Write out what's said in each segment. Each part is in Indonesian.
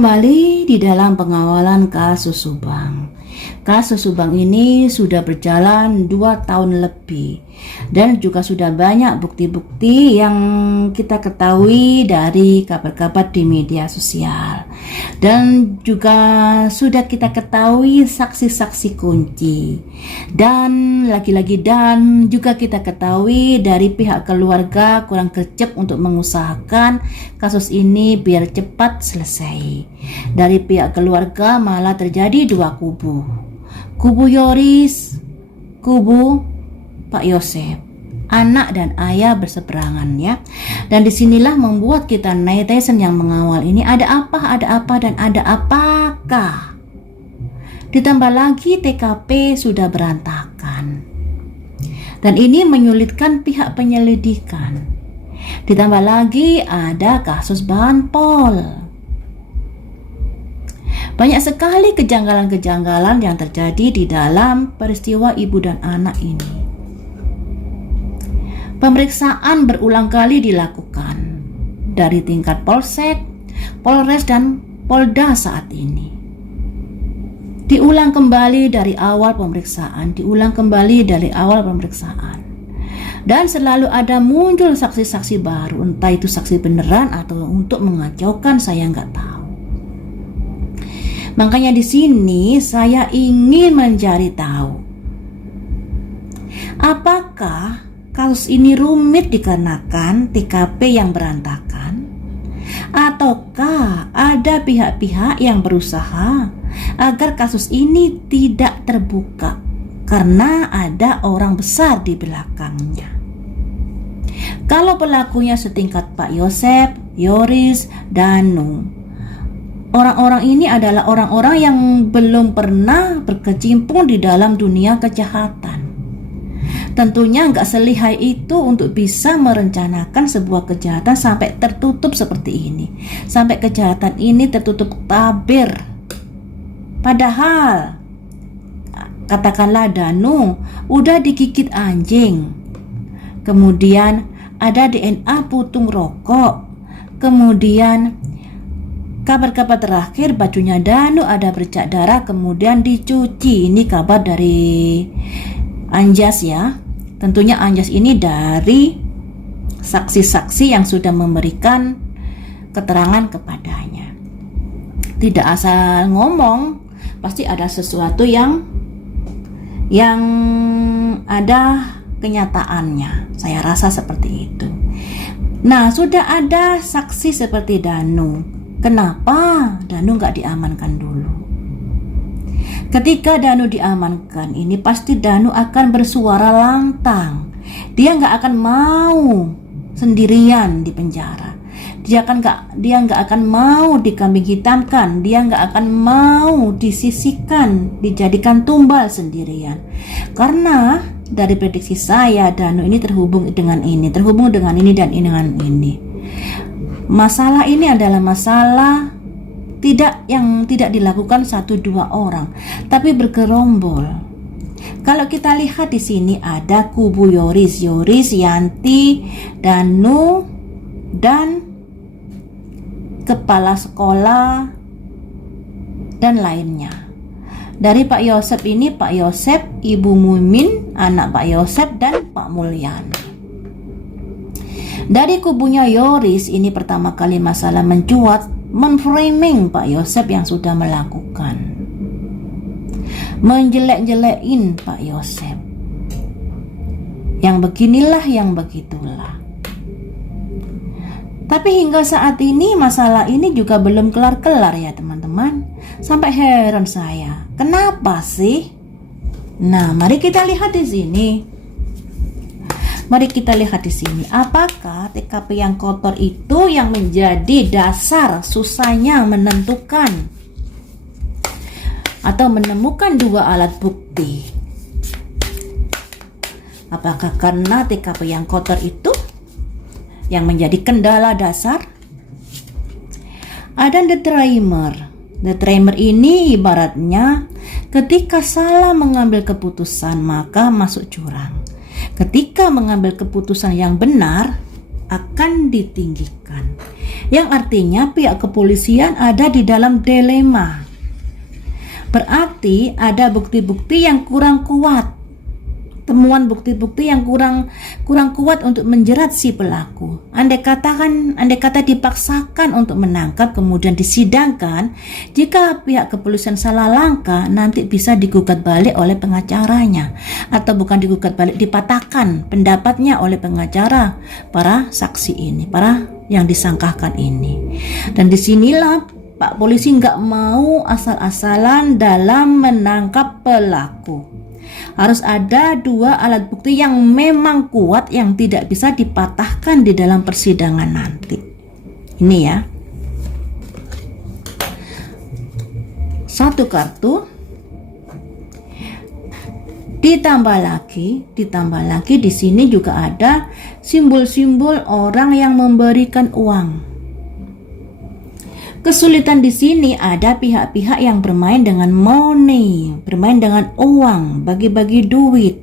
Kembali di dalam pengawalan kasus Subang. Kasus Subang ini sudah berjalan 2 tahun lebih dan juga sudah banyak bukti-bukti yang kita ketahui dari kabar-kabar di media sosial, dan juga sudah kita ketahui saksi-saksi kunci, dan lagi-lagi dan juga kita ketahui dari pihak keluarga kurang gercep untuk mengusahakan kasus ini biar cepat selesai. Dari pihak keluarga malah terjadi dua kubu Yoris, kubu Pak Yosep. Anak dan ayah berseberangan ya. Dan disinilah membuat kita netizen yang mengawal ini ada apa dan ada apakah. Ditambah lagi TKP sudah berantakan. Dan ini menyulitkan pihak penyelidikan. Ditambah lagi ada kasus Banpol. Banyak sekali kejanggalan-kejanggalan yang terjadi di dalam peristiwa ibu dan anak ini. Pemeriksaan berulang kali dilakukan dari tingkat Polsek, Polres, dan Polda saat ini. Diulang kembali dari awal pemeriksaan, Dan selalu ada muncul saksi-saksi baru, entah itu saksi beneran atau untuk mengacaukan, saya nggak tahu. Makanya di sini saya ingin mencari tahu, apakah kasus ini rumit dikarenakan TKP yang berantakan, ataukah ada pihak-pihak yang berusaha agar kasus ini tidak terbuka karena ada orang besar di belakangnya. Kalau pelakunya setingkat Pak Yosep, Yoris, Danu, orang-orang ini adalah orang-orang yang belum pernah berkecimpung di dalam dunia kejahatan. Tentunya nggak selihai itu untuk bisa merencanakan sebuah kejahatan sampai tertutup seperti ini. Sampai kejahatan ini tertutup tabir. Padahal, katakanlah Danu udah digigit anjing. Kemudian ada DNA putung rokok. Kemudian kabar-kabar terakhir bajunya Danu ada bercak darah kemudian dicuci. Ini kabar dari Anjas ya. Tentunya Anjas ini dari saksi-saksi yang sudah memberikan keterangan kepadanya. Tidak asal ngomong, pasti ada sesuatu yang ada kenyataannya. Saya rasa seperti itu. Nah, sudah ada saksi seperti Danu. Kenapa Danu nggak diamankan dulu? Ketika Danu diamankan, ini pasti Danu akan bersuara lantang. Dia nggak akan mau sendirian di penjara. Dia nggak akan mau dikambing hitamkan. Dia nggak akan mau disisihkan, dijadikan tumbal sendirian. Karena dari prediksi saya, Danu ini terhubung dengan ini dan dengan ini. Masalah ini adalah masalah yang tidak dilakukan 1-2 orang, tapi bergerombol. Kalau kita lihat di sini ada kubu Yoris, Yanti, Danu, dan kepala sekolah dan lainnya. Dari Pak Yosep ini, Pak Yosep, Ibu Mumin, anak Pak Yosep, dan Pak Mulyan. Dari kubunya Yoris ini pertama kali masalah mencuat, memframing Pak Yosep yang sudah melakukan, menjelek-jelekin Pak Yosep, yang beginilah, yang begitulah. Tapi hingga saat ini masalah ini juga belum kelar-kelar ya teman-teman. Sampai heran saya, kenapa sih? Nah, mari kita lihat di sini. Apakah TKP yang kotor itu yang menjadi dasar susahnya menentukan atau menemukan 2 alat bukti? Apakah karena TKP yang kotor itu yang menjadi kendala dasar? Ada the timer ini ibaratnya ketika salah mengambil keputusan maka masuk jurang. Ketika mengambil keputusan yang benar akan ditinggikan. Yang artinya pihak kepolisian ada di dalam dilema. Berarti ada bukti-bukti yang kurang kuat. Temuan bukti-bukti yang kurang kuat untuk menjerat si pelaku. Andai kata dipaksakan untuk menangkap kemudian disidangkan, jika pihak kepolisian salah langkah nanti bisa digugat balik oleh pengacaranya, atau bukan digugat balik, dipatahkan pendapatnya oleh pengacara para saksi ini, para yang disangkakan ini. Dan disinilah Pak Polisi nggak mau asal-asalan dalam menangkap pelaku. Harus ada dua alat bukti yang memang kuat, yang tidak bisa dipatahkan di dalam persidangan nanti. Ini ya. Satu kartu. Ditambah lagi di sini juga ada simbol-simbol orang yang memberikan uang. Kesulitan di sini ada pihak-pihak yang bermain dengan money, bermain dengan uang, bagi-bagi duit.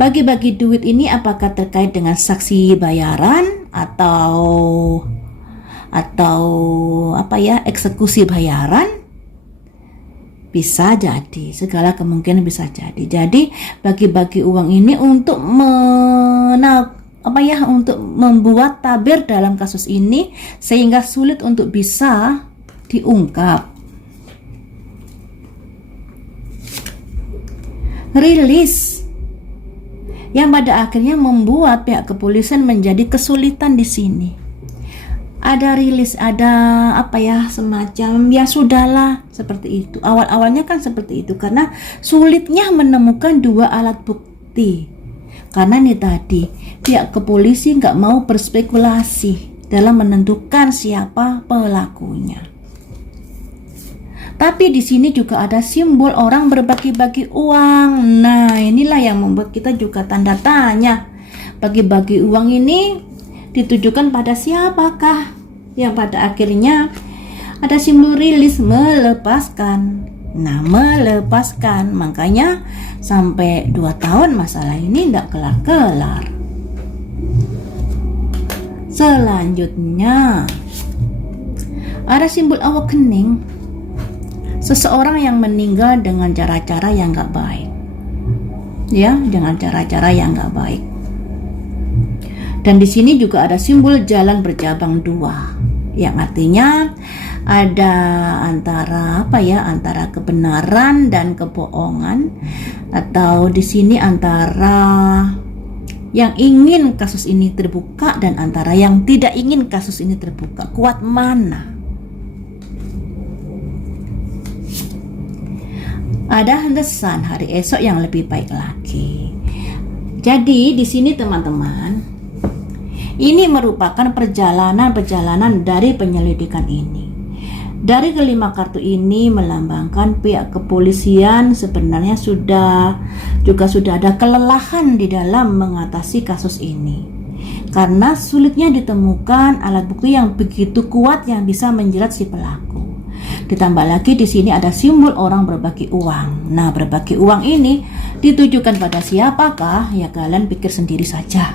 Bagi-bagi duit ini apakah terkait dengan saksi bayaran atau eksekusi bayaran? Bisa jadi, segala kemungkinan bisa jadi. Jadi bagi-bagi uang ini untuk untuk membuat tabir dalam kasus ini sehingga sulit untuk bisa diungkap. Rilis yang pada akhirnya membuat pihak kepolisian menjadi kesulitan di sini. Ada rilis, ada semacam ya sudahlah, seperti itu. Awal-awalnya kan seperti itu karena sulitnya menemukan dua alat bukti. Karena nih tadi pihak kepolisi nggak mau berspekulasi dalam menentukan siapa pelakunya. Tapi di sini juga ada simbol orang berbagi-bagi uang. Nah, inilah yang membuat kita juga tanda tanya. Bagi-bagi uang ini ditujukan pada siapakah? Yang pada akhirnya ada simbol rilis melepaskan. Nah, melepaskan, makanya sampai 2 tahun masalah ini tidak kelar-kelar. Selanjutnya ada simbol awakening, seseorang yang meninggal dengan cara-cara yang gak baik, ya, dengan cara-cara yang gak baik. Dan di sini juga ada simbol jalan bercabang dua, yang artinya ada antara kebenaran dan kebohongan, atau di sini antara yang ingin kasus ini terbuka dan antara yang tidak ingin kasus ini terbuka. Kuat mana? Ada hendesan hari esok yang lebih baik lagi. Jadi di sini teman-teman, ini merupakan perjalanan dari penyelidikan ini. Dari kelima kartu ini melambangkan pihak kepolisian sebenarnya sudah ada kelelahan di dalam mengatasi kasus ini. Karena sulitnya ditemukan alat bukti yang begitu kuat yang bisa menjerat si pelaku. Ditambah lagi di sini ada simbol orang berbagi uang. Nah, berbagi uang ini ditujukan pada siapakah? Ya kalian pikir sendiri saja.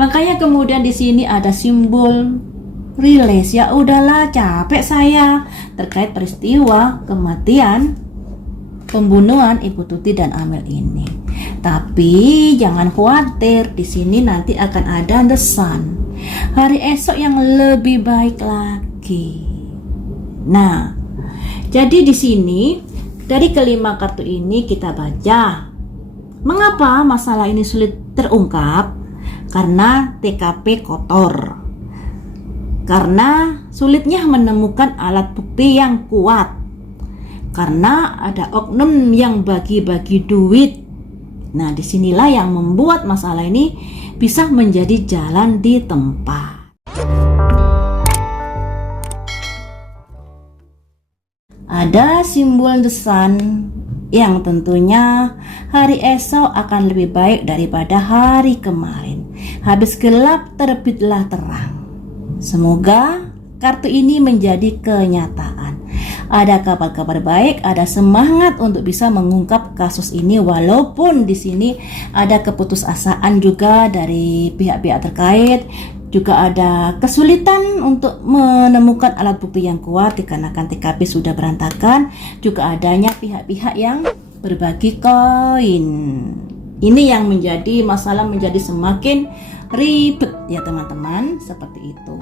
Makanya kemudian di sini ada simbol rilis. Ya udahlah, capek saya terkait peristiwa kematian pembunuhan Ibu Tuti dan Amel ini. Tapi jangan khawatir, di sini nanti akan ada desan hari esok yang lebih baik lagi. Nah, jadi di sini dari kelima kartu ini kita baca mengapa masalah ini sulit terungkap. Karena TKP kotor, karena sulitnya menemukan alat bukti yang kuat, karena ada oknum yang bagi-bagi duit. Nah, disinilah yang membuat masalah ini bisa menjadi jalan di tempat. Ada simbol desan yang tentunya hari esok akan lebih baik daripada hari kemarin. Habis gelap terbitlah terang. Semoga kartu ini menjadi kenyataan. ada kabar-kabar baik, ada semangat untuk bisa mengungkap kasus ini, walaupun di sini ada keputusasaan juga dari pihak-pihak terkait. Juga ada kesulitan untuk menemukan alat bukti yang kuat dikarenakan TKP sudah berantakan. Juga adanya pihak-pihak yang berbagi koin. Ini yang menjadi masalah, menjadi semakin ribet ya teman-teman, seperti itu.